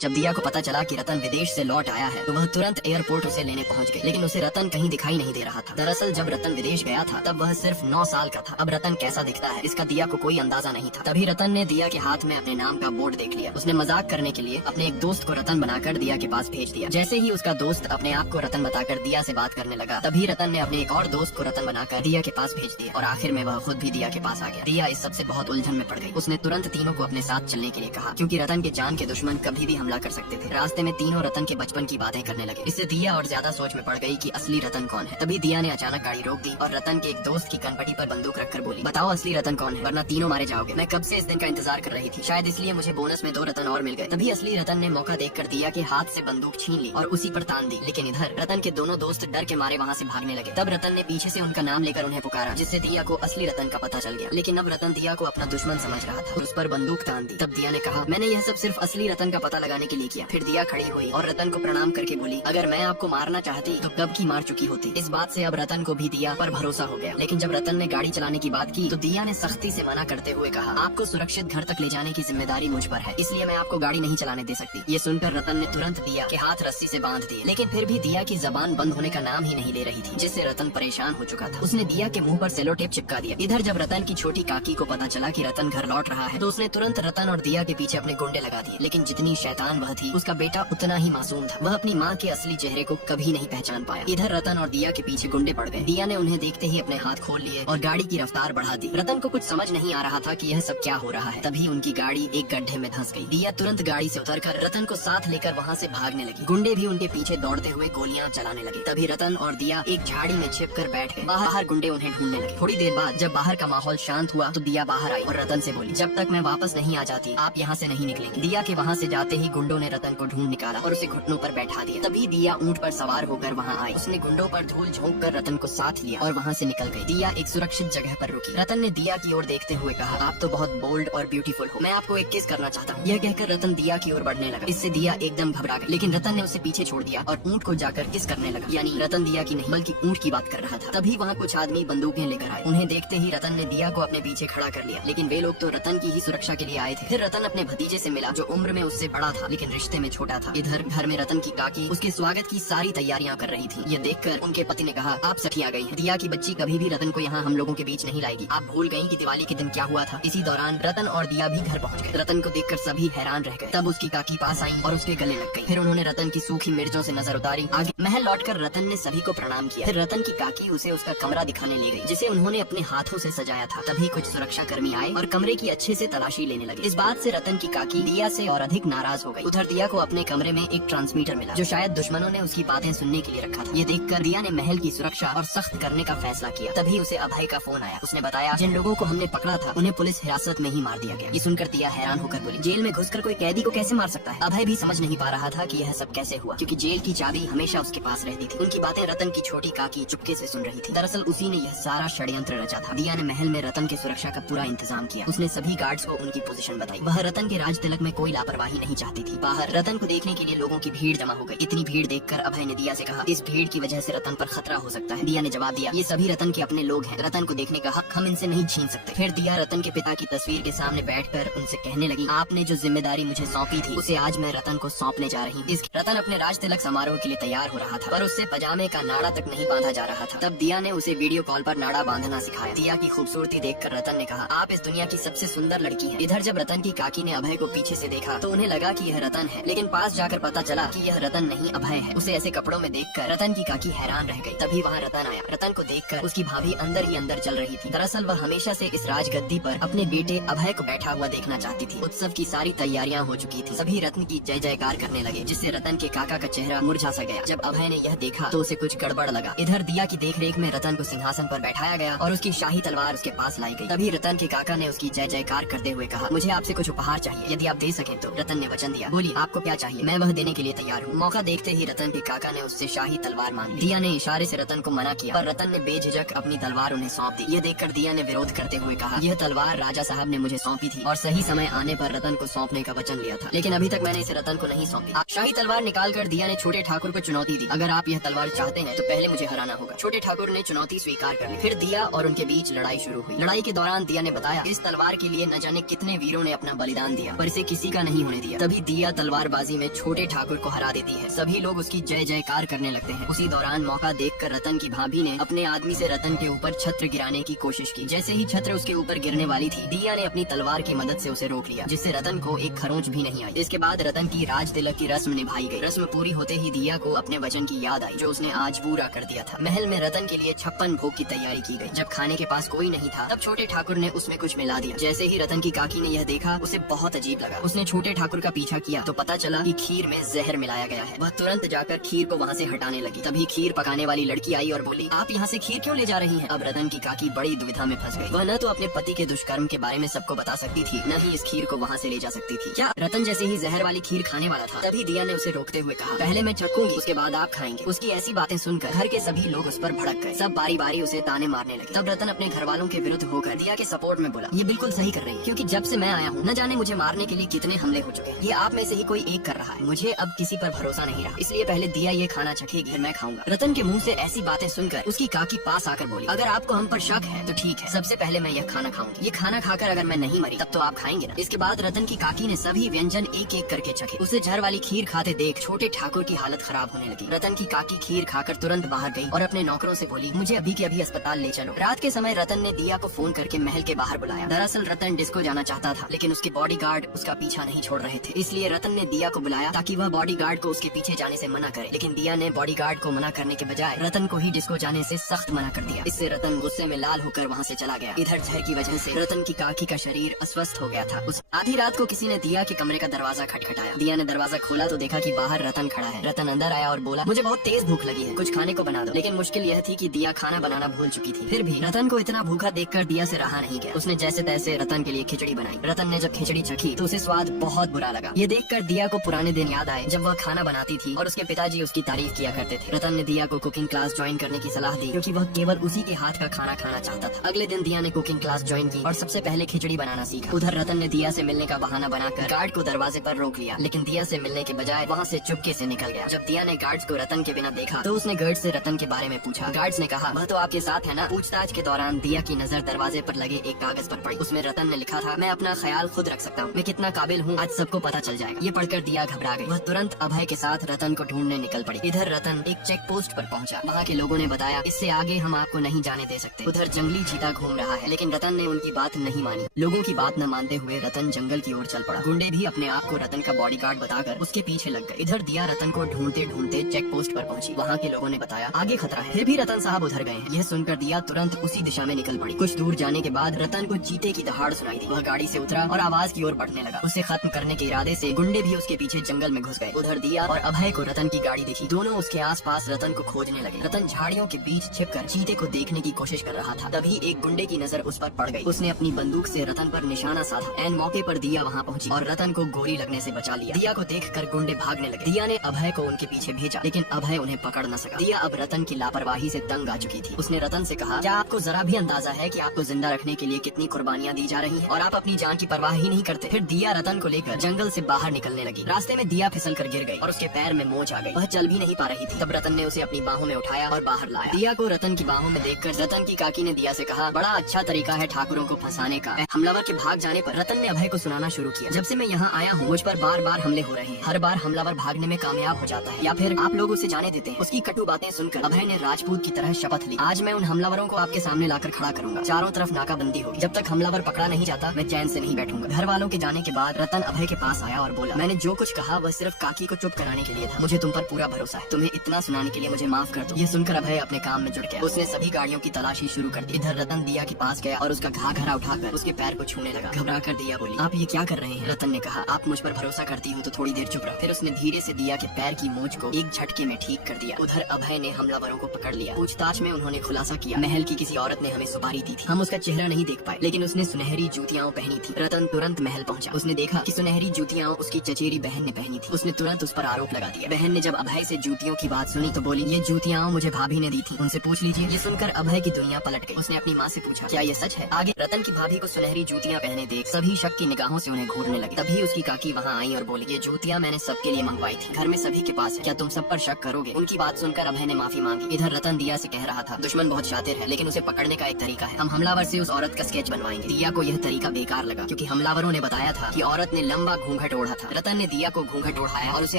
जब दिया को पता चला कि रतन विदेश से लौट आया है तो वह तुरंत एयरपोर्ट उसे लेने पहुंच गई, लेकिन उसे रतन कहीं दिखाई नहीं दे रहा था। दरअसल जब रतन विदेश गया था तब वह सिर्फ 9 साल का था। अब रतन कैसा दिखता है इसका दिया को कोई अंदाजा नहीं था। तभी रतन ने दिया के हाथ में अपने नाम का बोर्ड देख लिया। उसने मजाक करने के लिए अपने एक दोस्त को रतन बनाकर दिया के पास भेज दिया। जैसे ही उसका दोस्त अपने आप को रतन बताकर दिया से बात करने लगा, तभी रतन ने अपने एक और दोस्त को रतन बनाकर दिया के पास भेज दिया और आखिर में वह खुद भी दिया के पास आ गया। दिया इस सबसे बहुत उलझन में पड़ गई। उसने तुरंत तीनों को अपने साथ चलने के लिए कहा, क्योंकि रतन के जान के दुश्मन कभी भी हमला कर सकते थे। रास्ते में तीनों रतन के बचपन की बातें करने लगे। इससे दिया और ज्यादा सोच में पड़ गई कि असली रतन कौन है। तभी दिया ने अचानक गाड़ी रोक दी और रतन के एक दोस्त की कनपटी पर बंदूक रखकर बोली, बताओ असली रतन कौन है, वरना तीनों मारे जाओगे। मैं कब से इस दिन का इंतजार कर रही थी, शायद इसलिए मुझे बोनस में 2 रतन और मिल गए। तभी असली रतन ने मौका देखकर दिया के हाथ से बंदूक छीन ली और उसी पर तान दी। लेकिन इधर रतन के दोनों दोस्त डर के मारे वहाँ से भागने लगे। तब रतन ने पीछे से उनका नाम लेकर उन्हें पुकारा, जिससे दिया को असली रतन का पता चल गया। लेकिन अब रतन दिया को अपना दुश्मन समझ रहा था, उस पर बंदूक तान दी। तब दिया ने कहा, मैंने यह सब सिर्फ असली रतन का पता लगाने के लिए किया। फिर दिया खड़ी हुई और रतन को प्रणाम करके बोली, अगर मैं आपको मारना चाहती तो कब की मार चुकी होती। इस बात से अब रतन को भी दिया पर भरोसा हो गया। लेकिन जब रतन ने गाड़ी चलाने की बात की तो दिया ने सख्ती से मना करते हुए कहा, आपको सुरक्षित घर तक ले जाने की जिम्मेदारी मुझ पर है, इसलिए मैं आपको गाड़ी नहीं चलाने दे सकती। ये सुनकर रतन ने तुरंत दिया के हाथ रस्सी से बांध दिए। लेकिन फिर भी दिया की जबान बंद होने का नाम ही नहीं ले रही थी, जिससे रतन परेशान हो चुका था। उसने दिया के मुंह पर सेलो टेप चिपका दिया। इधर जब रतन की छोटी काकी को पता चला कि रतन घर लौट रहा है तो उसने तुरंत रतन और दिया के पीछे अपने गुंडे लगा दिए। लेकिन जितनी शैतान वह थी, उसका बेटा उतना ही मासूम था। वह अपनी माँ के असली चेहरे को कभी नहीं पहचान पाया। इधर रतन और दिया के पीछे गुंडे पड़ गए। दिया ने उन्हें देखते ही अपने हाथ खोल लिए और गाड़ी की रफ्तार बढ़ा दी। रतन को कुछ समझ नहीं आ रहा था कि यह सब क्या हो रहा है। तभी उनकी गाड़ी एक गड्ढे में धंस गई। दिया तुरंत गाड़ी से उतरकर रतन को साथ लेकर वहाँ से भागने लगी। गुंडे भी उनके पीछे दौड़ते हुए गोलियां चलाने लगे। तभी रतन और दिया एक झाड़ी में छिपकर बैठ गए। बाहर गुंडे उन्हें ढूंढने लगे। थोड़ी देर बाद जब बाहर का माहौल शांत हुआ तो दिया बाहर आई और रतन से बोली, जब तक मैं वापस नहीं आ जाती आप यहाँ से नहीं निकलेंगे। दिया के वहाँ से जाते ही गुंडों ने रतन को ढूंढ निकाला और उसे घुटनों पर बैठा दिया। तभी दिया ऊंट पर सवार होकर वहाँ आई। उसने गुंडों पर धूल झोंक कर रतन को साथ लिया और वहाँ से निकल गई। दिया एक सुरक्षित जगह पर रुकी। रतन ने दिया की ओर देखते हुए कहा, आप तो बहुत बोल्ड और ब्यूटीफुल हो, मैं आपको एक किस करना चाहता हूँ। यह कहकर रतन दिया की ओर बढ़ने लगा। इससे दिया एकदम घबरा गई। लेकिन रतन ने उसे पीछे छोड़ दिया और ऊंट को जाकर किस करने लगा। यानी रतन दिया की नहीं बल्कि ऊंट की बात कर रहा था। तभी वहाँ कुछ आदमी बंदूकें लेकर आए। उन्हें देखते ही रतन ने दिया को अपने पीछे खड़ा कर लिया। लेकिन वे लोग तो रतन की ही सुरक्षा के लिए आए थे। फिर रतन अपने भतीजे से मिला जो उम्र में उससे बड़ा था लेकिन रिश्ते में छोटा था। इधर घर में रतन की काकी उसके स्वागत की सारी तैयारियां कर रही थी। ये देखकर उनके पति ने कहा, आप सखी आ गई हैं। दिया की बच्ची कभी भी रतन को यहाँ हम लोगों के बीच नहीं लाएगी। आप भूल गयी कि दिवाली के दिन क्या हुआ था। इसी दौरान रतन और दिया भी घर पहुँच गए। रतन को देखकर सभी हैरान रह गए। तब उसकी काकी पास आई और उसके गले लग गई। फिर उन्होंने रतन की सूखी मिर्चों से नजर उतारी। आगे महल लौटकर रतन ने सभी को प्रणाम किया। फिर रतन की काकी उसे उसका कमरा दिखाने ले गई, जिसे उन्होंने अपने हाथों से सजाया था। तभी कुछ सुरक्षा कर्मी आए और कमरे की अच्छे से तलाशी लेने लगे। इस बात से रतन की काकी दिया से और अधिक नाराज हो गई। उधर दिया को अपने कमरे में एक ट्रांसमीटर मिला जो शायद दुश्मनों ने उसकी बातें सुनने के लिए रखा था। ये देखकर दिया ने महल की सुरक्षा और सख्त करने का फैसला किया। तभी उसे अभय का फोन आया। उसने बताया, जिन लोगों को हमने पकड़ा था उन्हें पुलिस हिरासत में ही मार दिया गया। ये सुनकर दिया हैरान होकर बोली, जेल में घुसकर कोई कैदी को कैसे मार सकता है। अभय भी समझ नहीं पा रहा था कि यह सब कैसे हुआ, क्योंकि जेल की चाबी हमेशा उसके पास रहती थी। उनकी बातें रतन की छोटी काकी चुपके से सुन रही थी। दरअसल उसी ने यह सारा षड्यंत्र रचा था। दिया ने महल में रतन की सुरक्षा का पूरा इंतजाम किया। उसने सभी गार्ड्स को उनकी पोजीशन बताई। वह रतन के राज तिलक में कोई लापरवाही नहीं चाहती थी। बाहर रतन को देखने के लिए लोगों की भीड़ जमा हो गई। इतनी भीड़ देखकर अभय ने दिया से कहा, इस भीड़ की वजह से रतन पर खतरा हो सकता है। दिया ने जवाब दिया, ये सभी रतन के अपने लोग हैं, रतन को देखने का हक हम इनसे नहीं छीन सकते। फिर दिया रतन के पिता की तस्वीर के सामने बैठकर उनसे कहने लगी, आपने जो जिम्मेदारी मुझे सौंपी थी उसे आज मैं रतन को सौंपने जा रही हूँ। रतन अपने राज तिलक समारोह के लिए तैयार हो रहा था, पर उससे पजामे का नाड़ा तक नहीं बांधा जा रहा था। तब दिया ने उसे वीडियो कॉल पर नाड़ा बांधना सिखाया। दिया की खूबसूरती देखकर रतन ने कहा, आप इस दुनिया की सबसे सुंदर लड़की हैं। इधर जब रतन की काकी ने अभय को पीछे से देखा तो उन्हें लगा कि यह रतन है, लेकिन पास जाकर पता चला कि यह रतन नहीं अभय है। उसे ऐसे कपड़ों में देखकर रतन की काकी हैरान रह गई। तभी वहाँ रतन आया। रतन को देखकर उसकी भाभी अंदर ही अंदर जल रही थी। दरअसल वह हमेशा से इस राजगद्दी पर अपने बेटे अभय को बैठा हुआ देखना चाहती थी। उत्सव की सारी तैयारियां हो चुकी थी। सभी रतन की जय जयकार करने लगे, जिससे रतन के काका का चेहरा मुरझा सा गया। जब अभय ने यह देखा तो उसे कुछ गड़बड़ लगा। इधर दिया की देखरेख में रतन को सिंहासन पर बैठाया गया और उसकी शाही तलवार उसके पास लाई गई। तभी रतन के काका ने उसकी जय जयकार करते हुए कहा, मुझे आपसे कुछ उपहार चाहिए, यदि आप दे सके तो। रतन ने वचन दिया। बोली, आपको क्या चाहिए, मैं वह देने के लिए तैयार हूँ। मौका देखते ही रतन के काका ने उससे शाही तलवार मांग ली। दिया ने इशारे से रतन को मना किया, पर रतन ने बेझिझक अपनी तलवार उन्हें सौंप दी। यह देखकर दिया ने विरोध करते हुए कहा, यह तलवार राजा साहब ने मुझे सौंपी थी और सही समय आने पर रतन को सौंपने का वचन लिया था, लेकिन अभी तक मैंने इसे रतन को नहीं सौंपी। शाही तलवार निकालकर दिया ने छोटे ठाकुर को चुनौती दी, अगर आप यह तलवार चाहते हैं तो पहले मुझे हराना होगा। छोटे ठाकुर ने चुनौती स्वीकार कर ली। फिर दिया और उनके बीच लड़ाई शुरू हुई। लड़ाई के दौरान दिया ने बताया, इस तलवार के लिए न जाने कितने वीरों ने अपना बलिदान दिया, पर इसे किसी का नहीं होने दिया। तभी दिया तलवारबाजी में छोटे ठाकुर को हरा देती है। सभी लोग उसकी जय जयकार करने लगते हैं। उसी दौरान मौका देखकर रतन की भाभी ने अपने आदमी से रतन के ऊपर छत्र गिराने की कोशिश की। जैसे ही छत्र उसके ऊपर गिरने वाली थी, दिया ने अपनी तलवार की मदद से उसे रोक लिया, जिससे रतन को एक खरोंच भी नहीं आई। इसके बाद रतन की राज तिलक की रस्म निभाई गई। रस्म पूरी होते ही दिया को अपने वचन की याद आई जो उसने आज पूरा कर दिया था। महल में रतन के लिए 56 भोग की तैयारी की गई। जब खाने के पास कोई नहीं था, तब छोटे ठाकुर ने उसमें कुछ मिला दिया। जैसे ही रतन की काकी ने यह देखा, उसे बहुत अजीब लगा। उसने छोटे ठाकुर का पीछा किया तो पता चला कि खीर में जहर मिलाया गया है। वह तुरंत जाकर खीर को वहाँ से हटाने लगी। तभी खीर पकाने वाली लड़की आई और बोली, आप यहाँ से खीर क्यों ले जा रही हैं? अब रतन की काकी बड़ी दुविधा में फंस गई। वह न तो अपने पति के दुष्कर्म के बारे में सबको बता सकती थी, न ही इस खीर को वहाँ से ले जा सकती थी। क्या रतन जैसे ही जहर वाली खीर खाने वाला था, तभी दिया ने उसे रोकते हुए कहा, पहले मैं चखूंगी, उसके बाद आप खाएंगे। उसकी ऐसी बातें सुनकर घर के सभी लोग उस पर भड़क गए। सब बारी बारी उसे ताने मारने लगे। तब रतन अपने घर वालों के विरुद्ध होकर दिया के सपोर्ट में बोला, ये बिल्कुल सही कर रही है, क्योंकि जब से मैं आया हूँ न जाने मुझे मारने के लिए कितने हमले हो चुके हैं। ये आप में से ही कोई एक कर रहा है। मुझे अब किसी पर भरोसा नहीं रहा, इसलिए पहले दिया ये खाना चखेगी, फिर मैं खाऊंगा। रतन के मुंह से ऐसी बातें सुनकर उसकी काकी पास आकर बोली, अगर आपको हम पर शक है तो ठीक है, सबसे पहले मैं यह खाना खाऊंगी। ये खाना खाकर अगर मैं नहीं मरी तब तो आप खाएंगे ना। इसके बाद रतन की काकी ने सभी व्यंजन एक एक करके चखे। उसे जहर वाली खीर खाते देख छोटे ठाकुर की हालत खराब होने लगी। रतन की काकी खीर खाकर तुरंत बाहर गई और अपने नौकरों से बोली, मुझे अभी के अभी अस्पताल ले चलो। रात के समय रतन ने दिया को फोन करके महल के बाहर बुलाया। दरअसल रतन डिस्को जाना चाहता था, लेकिन उसके बॉडीगार्ड उसका पीछा नहीं छोड़ रहे थे। इसलिए रतन ने दिया को बुलाया ताकि वह बॉडीगार्ड को उसके पीछे जाने से मना करे। लेकिन दिया ने बॉडीगार्ड को मना करने के बजाय रतन को ही डिस्को जाने से सख्त मना कर दिया। इससे रतन गुस्से में लाल होकर वहाँ से चला गया। इधर जहर की वजह से रतन की काकी का शरीर अस्वस्थ हो गया था। उस आधी रात को किसी ने दिया के कमरे का दरवाजा खटखटाया। दिया ने दरवाजा खोला तो देखा कि बाहर रतन खड़ा है। रतन अंदर आया और बोला, मुझे बहुत तेज भूख लगी है, कुछ खाने को बना दो। लेकिन मुश्किल यह थी कि दिया खाना बनाना भूल चुकी थी। फिर भी रतन को इतना भूखा देखकर दिया से रहा नहीं गया। उसने जैसे तैसे रतन के लिए खिचड़ी बनाई। रतन ने जब खिचड़ी चखी तो उसे स्वाद बहुत बुरा लगा। ये देखकर दिया को पुराने दिन याद आए जब वह खाना बनाती थी और उसके पिताजी उसकी तारीफ किया करते थे। रतन ने दिया को कुकिंग क्लास ज्वाइन करने की सलाह दी, क्योंकि वह केवल उसी के हाथ का खाना खाना चाहता था। अगले दिन दिया ने कुकिंग क्लास ज्वाइन की और सबसे पहले खिचड़ी बनाना सीखा। उधर रतन ने दिया से मिलने का बहाना बनाकर गार्ड को दरवाजे पर रोक लिया, लेकिन दिया से मिलने के बजाय वहाँ से चुपके से निकल गया। जब दिया ने गार्ड्स को रतन के बिना देखा तो उसने गार्ड से रतन के बारे में पूछा। गार्ड्स ने कहा, वह तो आपके साथ है ना। पूछताछ के दौरान दिया की नजर दरवाजे पर लगे एक कागज पर पड़ी। उसमें रतन ने लिखा था, मैं अपना ख्याल खुद रख सकता हूँ, मैं कितना काबिल हूँ आज सबको पता चल जाएगा। ये पढ़कर दिया घबरा गई। वह तुरंत अभय के साथ रतन को ढूंढने निकल पड़ी। इधर रतन एक चेक पोस्ट पर पहुंचा। वहाँ के लोगों ने बताया, इससे आगे हम आपको नहीं जाने दे सकते। उधर जंगली चीता घूम रहा है, लेकिन रतन ने उनकी बात नहीं मानी। लोगों की बात न मानते हुए रतन जंगल की ओर चल पड़ा। गुंडे भी अपने आप को रतन का बॉडीगार्ड बताकर उसके पीछे लग गए। इधर दिया रतन को ढूंढते ढूंढते चेक पोस्ट पर पहुंची। वहाँ के लोगों ने बताया, आगे खतरा है। फिर भी रतन साहब उधर गए हैं। यह सुनकर दिया तुरंत उसी दिशा में निकल पड़ी। कुछ दूर जाने के बाद रतन को चीते की दहाड़ सुनाई दी। वह गाड़ी से उतरा और आवाज की ओर बढ़ने लगा। उसे खत्म करने के इरादे से गुंडे भी उसके पीछे जंगल में घुस गए। उधर दिया और अभय को रतन की गाड़ी दिखी। दोनों उसके आसपास रतन को खोजने लगे। रतन झाड़ियों के बीच छिपकर चीते को देखने की कोशिश कर रहा था। तभी एक गुंडे की नजर उस पर पड़ गई। उसने अपनी बंदूक से रतन पर निशाना साधा। एन मौके पर दिया वहाँ पहुंची और रतन को गोली लगने से बचा लिया। दिया को देखकर गुंडे भागने लगे। दिया ने अभय को उनके पीछे भेजा, लेकिन अभय उन्हें पकड़ न सका। दिया अब रतन की लापरवाही से तंग आ चुकी थी। उसने रतन से कहा, क्या आपको जरा भी अंदाजा है कि आपको जिंदा रखने के लिए कितनी कुर्बानियां दी जा रही हैं और आप अपनी जान की परवाह ही नहीं करते। फिर दिया रतन को लेकर जंगल से बाहर निकलने लगी। रास्ते में दिया फिसल कर गिर गई और उसके पैर में मोच आ गई। वह चल भी नहीं पा रही थी। तब रतन ने उसे अपनी बाहों में उठाया और बाहर लाया। दिया को रतन की बाहों में देखकर रतन की काकी ने दिया से कहा, बड़ा अच्छा तरीका है ठाकुरों को फंसाने का। हमलावर के भाग जाने पर रतन ने अभय को सुनाना शुरू किया, जब से मैं यहाँ आया हूँ मुझ पर बार बार हमले हो रहे हैं। हर बार हमलावर भागने में कामयाब हो जाता है या फिर आप लोग उसे जाने देते हैं। उसकी कटु बातें सुनकर अभय ने राजपूत की तरह शपथ ली, आज मैं उन हमलावरों को आपके सामने लाकर खड़ा करूंगा। चारों तरफ नाकाबंदी होगी। जब तक हमलावर पकड़ा नहीं जाता मैं चैन से नहीं बैठूंगा। घर वालों के जाने के बाद रतन अभय के पास आया और बोला, मैंने जो कुछ कहा वह सिर्फ काकी को चुप कराने के लिए था। मुझे तुम पर पूरा भरोसा है। तुम्हें इतना सुनाने के लिए मुझे माफ कर दो। ये सुनकर अभय अपने काम में जुट गया। उसने सभी गाड़ियों की तलाशी शुरू कर दी। इधर रतन दिया के पास गया और उसका घाघरा उठाकर उसके पैर को छूने लगा। घबरा कर दिया बोली, आप ये क्या कर रहे हैं? रतन ने कहा, आप मुझ पर भरोसा करती हो तो थोड़ी देर चुप रहो। फिर उसने धीरे से दिया के पैर की मोच को एक झटके में ठीक कर दिया। उधर अभय ने हमलावरों को पकड़ लिया। पूछताछ में उन्होंने खुलासा किया, महल की किसी औरत ने हमें सुपारी दी थी। हम उसका चेहरा नहीं देख पाए, लेकिन उसने सुनहरी जूतियां पहनी थी। रतन तुरंत महल पहुंचा। उसने देखा कि सुनहरी जूतियां उसकी चचेरी बहन ने पहनी थी। उसने तुरंत उस पर आरोप लगा दिया। बहन ने जब अभय से जूतियों की बात सुनी तो बोली, ये जूतियां मुझे भाभी ने दी थी, उनसे पूछ लीजिए। ये सुनकर अभय की दुनिया पलट गई। उसने अपनी माँ से पूछा, क्या ये सच है? आगे रतन की भाभी को सुनहरी जूतियां पहने देख सभी शक की निगाहों से उन्हें घूरने लगे। तभी उसकी काकी वहाँ आई और बोली, ये जूतियां मैंने सबके लिए मंगवाई थी, घर में सभी के पास है, क्या तुम सब पर शक करोगे? उनकी बात सुनकर अभय ने माफी मांगी। इधर रतन दिया से कह रहा था, दुश्मन बहुत शातिर है, लेकिन उसे पकड़ने का एक तरीका है। हम हमलावर से उस औरत का स्केच बनवाएंगे। दिया को यह तरीका बेकार लगा, क्योंकि हमलावरों ने बताया था कि औरत ने लंबा घूंघट ओढ़ा था। रतन ने दिया को घूंघट ओढ़ाया और उसे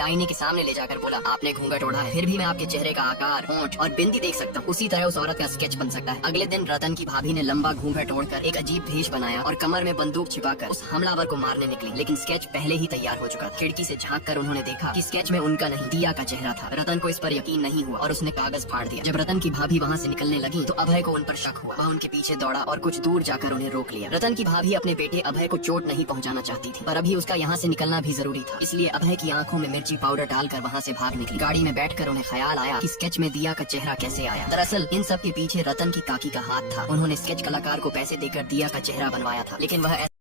आईने के सामने ले जाकर बोला, आपने घूंघट ओढ़ा है, फिर भी मैं आपके चेहरे का आकार, होंठ और बिंदी देख सकता हूँ। उसी तरह उस औरत का स्केच बन सकता है। अगले दिन रतन की भाभी ने लंबा घूंघट ओढ़कर एक अजीब भेष बनाया और कमर में बंदूक छिपाकर उस हमलावर को मारने निकली, लेकिन स्केच पहले ही तैयार हो चुका था। खिड़की से झांककर उन्होंने देखा कि स्केच में उनका नहीं, दिया का चेहरा था। रतन को इस पर यकीन नहीं हुआ और उसने कागज फाड़ दिया। जब रतन की भाभी वहाँ से निकलने लगी तो अभय को उन पर शक हुआ। वह उनके पीछे दौड़ा और कुछ दूर जाकर उन्हें रोक लिया। रतन की भाभी अपने बेटे अभय को चोट नहीं पहुंचाना चाहती थी, पर अभी उसका यहाँ से निकलना भी जरूरी था, इसलिए अभय की आंखों में मिर्ची पाउडर डालकर वहाँ से भाग निकली। गाड़ी में बैठकर उन्हें ख्याल आया कि स्केच में दिया का चेहरा कैसे आया। दरअसल इन सब के पीछे रतन की काकी का हाथ था। उन्होंने स्केच कलाकार को पैसे देकर दिया का चेहरा बनवाया था, लेकिन वह